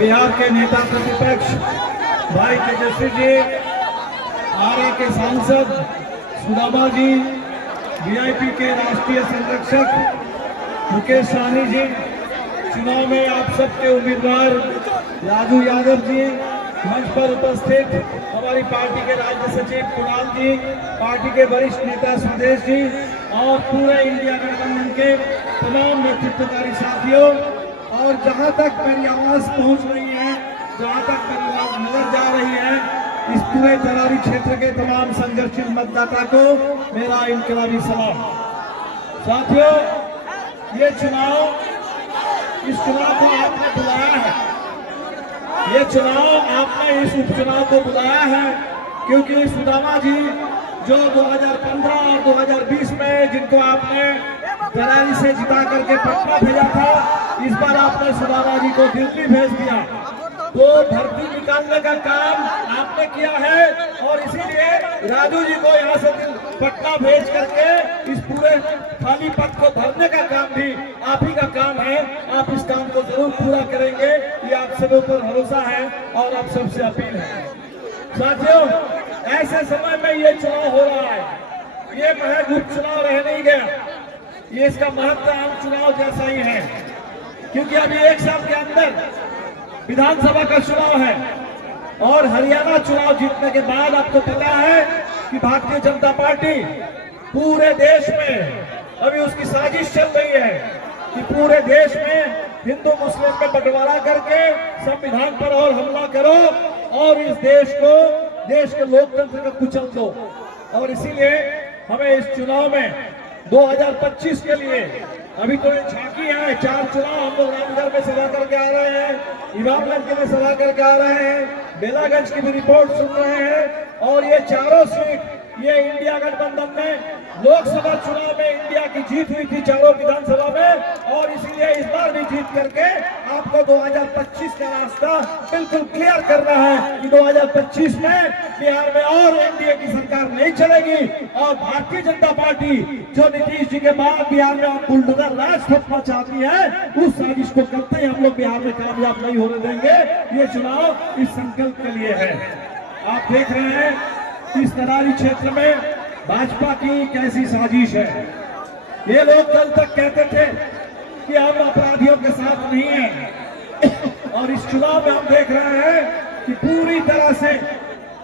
बिहार के नेता प्रतिपक्ष भाई तेजस्वी जी, आरा के सांसद सुदामा जी, वीआईपी के राष्ट्रीय संरक्षक मुकेश सहनी जी, चुनाव में आप सबके उम्मीदवार राजू यादव जी, मंच पर उपस्थित हमारी पार्टी के राज्य सचिव कुणाल जी, पार्टी के वरिष्ठ नेता सुदेश जी और पूरे इंडिया गठबंधन के तमाम नेतृत्वकारी साथियों, और जहां तक मेरी आवाज पहुंच रही है, जहां तक मेरी आवाज नजर जा रही है, इस पूरे तरारी क्षेत्र के तमाम संघर्षशील मतदाता को मेरा इनकलाबी सलाम। साथियों, ये चुनाव, इस चुनाव को आपने बुलाया है, ये चुनाव आपने इस उपचुनाव को बुलाया है क्योंकि सुदामा जी जो 2015 और 2020 में जिनको आपने तरारी से जिता करके पटना भेजा था, इस बार आपने सुदामा जी को दिल्ली भेज दिया। तो भर्ती निकालने का काम आपने किया है और इसीलिए राजू जी को यहाँ से पटना भेज करके इस पूरे खाली पद को भरने का काम भी आप ही का काम है। आप इस काम को जरूर पूरा करेंगे, ये आप सबके ऊपर भरोसा है और आप सबसे अपील है। साथियों, ऐसे समय में ये चुनाव हो रहा है, ये महज उपचुनाव रह नहीं गया, ये इसका महत्व आम चुनाव जैसा ही है, क्योंकि अभी एक साल के अंदर विधानसभा का चुनाव है और हरियाणा चुनाव जीतने के बाद आपको पता है कि भारतीय जनता पार्टी पूरे देश में अभी उसकी साजिश चल रही है कि पूरे देश में हिंदू मुस्लिम में बंटवारा करके संविधान पर और हमला करो और इस देश को, देश के लोकतंत्र को कुचल दो। और इसीलिए हमें इस चुनाव में 2025 के लिए अभी तो ये झांकी है, 4 चुनाव हम लोग रामगढ़ में सभा करके आ रहे हैं, इमामगंज के लिए सभा करके आ रहे हैं, बेलागंज की भी रिपोर्ट सुन रहे हैं और ये चारों सीट ये इंडिया गठबंधन में लोकसभा चुनाव में इंडिया की जीत हुई थी चारों विधानसभा में, और इसीलिए इस बार भी जीत करके आपको 2025 का रास्ता बिल्कुल क्लियर करना है कि 2025 में बिहार में और एनडीए की सरकार नहीं चलेगी और भारतीय जनता पार्टी जो नीतीश जी के बाद बिहार में आप बुलडोजर राज थोपना चाहती है, उस साजिश को करते ही हम लोग बिहार में कामयाब नहीं होने देंगे। ये चुनाव इस संकल्प के लिए है। आप देख रहे हैं इस तरारी क्षेत्र में भाजपा की कैसी साजिश है। ये लोग कल तक कहते थे कि हम अपराधियों के साथ नहीं हैं और इस चुनाव में हम देख रहे हैं कि पूरी तरह से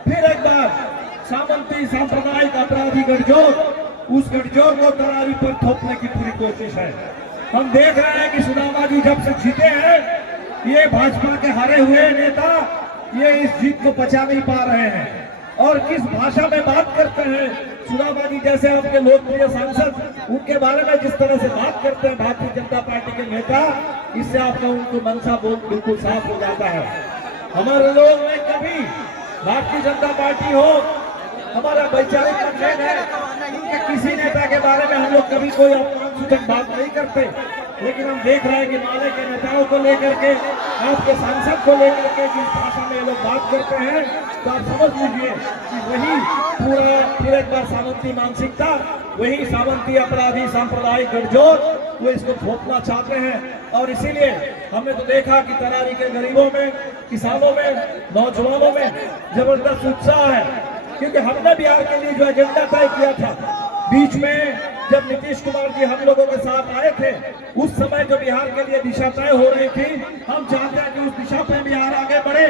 फिर एक बार सामंती सांप्रदायिक अपराधी गठजोड़, उस गठजोड़ को तरारी पर थोपने की पूरी कोशिश है। हम देख रहे हैं कि सुदामा जी जब से जीते हैं, ये भाजपा के हारे हुए नेता ये इस जीत को पचा नहीं पा रहे हैं और किस भाषा में बात करते हैं। सुदामा जी जैसे आपके लोकप्रिय सांसद, उनके बारे में जिस तरह से बात करते हैं भारतीय जनता पार्टी के नेता, इससे आपका उनको मनसा बिल्कुल साफ हो जाता है। हमारे लोग में कभी भारतीय जनता पार्टी हो, हमारा वैचारिक कंसेप्ट है कि किसी नेता के बारे में हम लोग कभी कोई अपमानसूचक बात नहीं करते, लेकिन हम देख रहे हैं कि माले के नेताओं को लेकर के, आपके सांसद को लेकर के जिस भाषा में लोग बात करते हैं, तो आप समझ लीजिए कि वही पूरा फिर एक बार सामंती मानसिकता, वही सामंती अपराधी सांप्रदायिक गठजोड़ वो इसको थोपना चाहते हैं। और इसीलिए हमने तो देखा कि तरारी के गरीबों में, किसानों में, नौजवानों में जबरदस्त उत्साह है, क्योंकि हमने बिहार के लिए जो एजेंडा तय किया था, बीच में जब नीतीश कुमार जी हम लोगों के साथ आए थे, उस समय जो बिहार के लिए दिशा तय हो रही थी, हम चाहते हैं कि उस दिशा पर बिहार आगे बढ़े।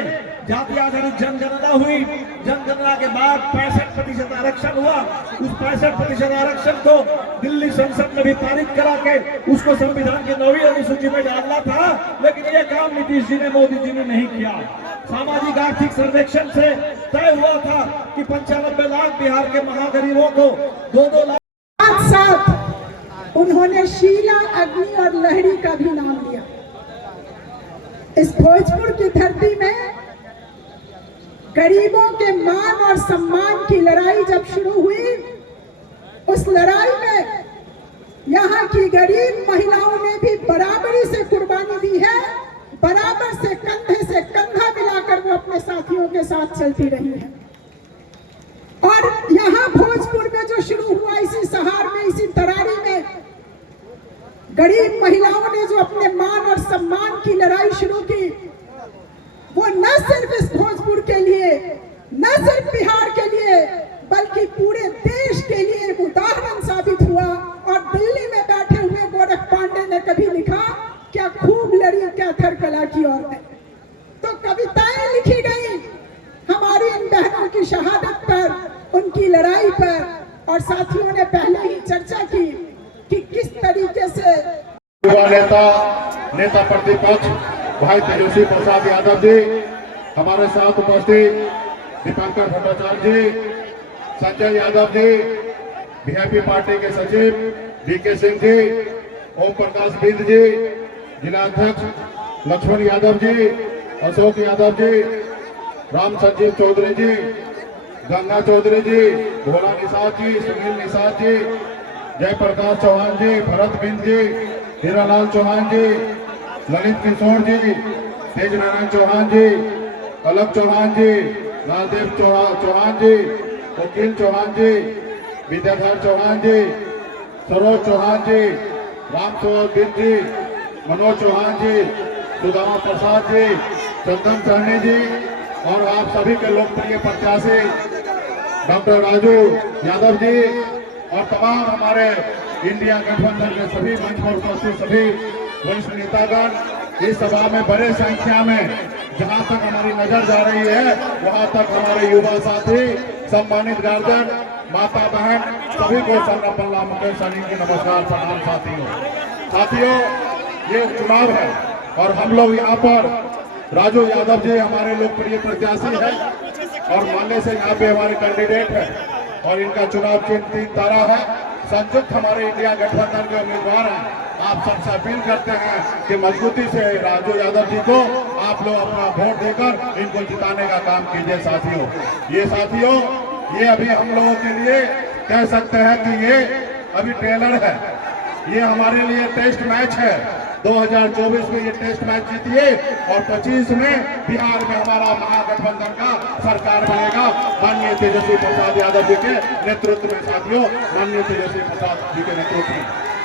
जाति आधारित जनगणना हुई, जनगणना के बाद 65% आरक्षण हुआ, उस 65% आरक्षण को दिल्ली संसद में भी पारित करा के उसको संविधान की 9वीं अनुसूची में डालना था, लेकिन ये काम नीतीश जी ने, मोदी जी ने नहीं किया। सामाजिक आर्थिक सर्वेक्षण से तय हुआ था कि 95 लाख बिहार के महागरीबों को 2-2 लाख साथ उन्होंने शीला, अग्नि और लहरी का भी नाम लिया। इस भोजपुर की धरती में गरीबों के मान और सम्मान की लड़ाई जब शुरू हुई, उस लड़ाई में यहाँ की गरीब महिलाओं ने भी बराबरी से कुर्बानी दी है, बराबर से कंधा मिलाकर वो अपने साथियों के साथ चलती रही है। और यहाँ भोजपुर में जो शुरू हुआ, इसी सहार में, इसी तरारी में गरीब महिलाओं ने जो अपने मान और सम्मान की लड़ाई शुरू की, वो न सिर्फ इस भोजपुर के लिए, न सिर्फ बिहार के लिए, बल्कि पूरे देश के लिए एक उदाहरण साबित हुआ। और दिल्ली में बैठे हुए गोरख पांडे ने कभी लिखा, क्या खूब लड़ी कैथर कला की औरतें। तो कविताएं लिखी गई हमारी इन बहनों की शहादत पर, उनकी लड़ाई पर। और साथियों ने पहले ही चर्चा की कि किस तरीके से युवा नेता प्रतिपक्ष भाई तेजस्वी प्रसाद यादव जी, हमारे साथ उपस्थित दीपंकर भट्टाचार्य जी, संजय यादव जी, वीआईपी पार्टी के सचिव डीके सिंह जी, ओम प्रकाश बिंद जी, जिला अध्यक्ष लक्ष्मण यादव जी, अशोक यादव जी, राम संजीव चौधरी जी, गंगा चौधरी जी, भोला निषाद जी, सुनील निषाद जी, जयप्रकाश चौहान जी, भरत बिंद जी, हीरालाल चौहान जी, ललित किशोर जी, तेज नारायण चौहान जी, अलग चौहान जी, लालदेव चौहान जी, वकील चौहान जी, विद्याधर चौहान जी, सरोज चौहान जी, राम स्वरूप बिंद जी, मनोज चौहान जी, सुदामा प्रसाद जी, चंदन सहनी जी, और आप सभी के लोकप्रिय प्रत्याशी डॉक्टर राजू यादव जी, और तमाम हमारे इंडिया गठबंधन के सभी मंच पर उपस्थित सभी वरिष्ठ नेतागण इस सभा में बड़े संख्या में, जहां तक हमारी नजर जा रही है वहां तक हमारे युवा साथी, सम्मानित गार्जियन, माता बहन, सभी को सर्वपल्ला मुकेश सैनी की नमस्कार प्रणाम। साथियों ये चुनाव है और हम लोग यहाँ पर राजू यादव जी हमारे लोकप्रिय प्रत्याशी है और मानने से यहाँ पे हमारे कैंडिडेट है और इनका चुनाव चिन्ह 3 तारा है। संयुक्त हमारे इंडिया गठबंधन के उम्मीदवार हैं। आप सबसे अपील करते हैं कि मजबूती से राजू यादव जी को आप लोग अपना वोट देकर इनको जिताने का काम कीजिए। साथियों ये अभी हम लोगों के लिए कह सकते हैं कि ये अभी ट्रेलर है, ये हमारे लिए टेस्ट मैच है। 2024 में ये टेस्ट मैच जीतिए और 25 में बिहार में हमारा महागठबंधन का सरकार बनेगा माननीय तेजस्वी प्रसाद यादव जी के नेतृत्व में। साथियों माननीय तेजस्वी प्रसाद जी के नेतृत्व में,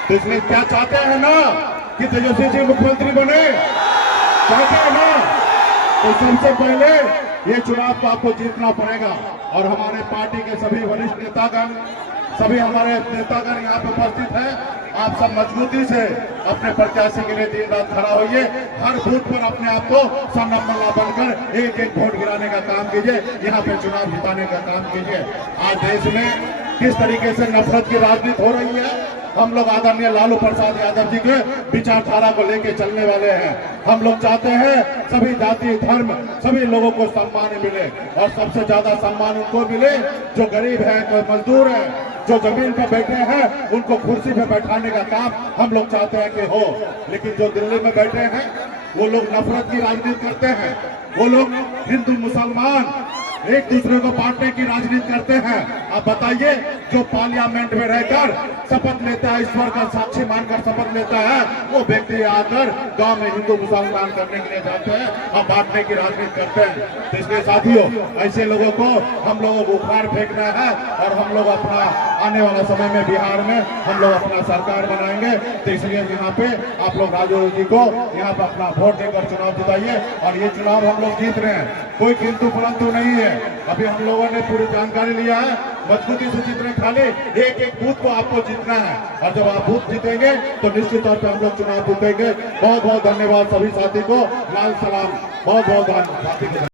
तो इसलिए क्या चाहते हैं ना कि तेजस्वी जी मुख्यमंत्री बने, चाहते हैं ना, तो सबसे पहले ये चुनाव को आपको जीतना पड़ेगा। और हमारे पार्टी के सभी वरिष्ठ नेतागण, सभी हमारे नेतागण यहाँ पे उपस्थित हैं। आप सब मजबूती से अपने प्रत्याशी के लिए दिन रात खड़ा होइए। हर बूथ पर अपने आप को सन्नम्मला बनकर एक एक वोट गिराने का काम कीजिए, यहाँ पे चुनाव जिताने का काम कीजिए। आज देश में किस तरीके से नफरत की राजनीति हो रही है, हम लोग आदरणीय लालू प्रसाद यादव जी के विचारधारा को लेके चलने वाले हैं। हम लोग चाहते हैं सभी जाति धर्म सभी लोगों को सम्मान मिले और सबसे ज्यादा सम्मान उनको मिले जो गरीब है, जो मजदूर है, जो जमीन पर बैठे हैं, उनको कुर्सी पे बैठाने का काम हम लोग चाहते हैं कि हो। लेकिन जो दिल्ली में बैठे हैं वो लोग नफरत की राजनीति करते हैं, वो लोग हिंदू मुसलमान एक दूसरे को बांटने की राजनीति करते हैं। आप बताइए, जो पार्लियामेंट में रहकर शपथ लेता है, ईश्वर का साक्षी मानकर शपथ लेता है, वो व्यक्ति आकर गांव में हिंदू मुसलमान करने के लिए जाते हैं और बांटने की राजनीति करते हैं। तो इसलिए साथियों ऐसे लोगों को हम लोगों को उखाड़ फेंकना है और हम लोग अपना आने वाला समय में बिहार में हम लोग अपना सरकार बनाएंगे। तो इसलिए यहाँ पे आप लोग राजू जी को यहाँ पे अपना वोट देकर चुनाव जिताइए और ये चुनाव हम लोग जीत रहे हैं, कोई किंतु परंतु नहीं है। अभी हम लोगों ने पूरी जानकारी लिया है, मजबूती से जीतने, खाली एक एक बूथ को आपको जीतना है और जब आप बूथ जीतेंगे तो निश्चित तौर पे हम लोग चुनाव जीतेंगे। बहुत बहुत धन्यवाद सभी साथी को, लाल सलाम, बहुत बहुत धन्यवाद साथी को।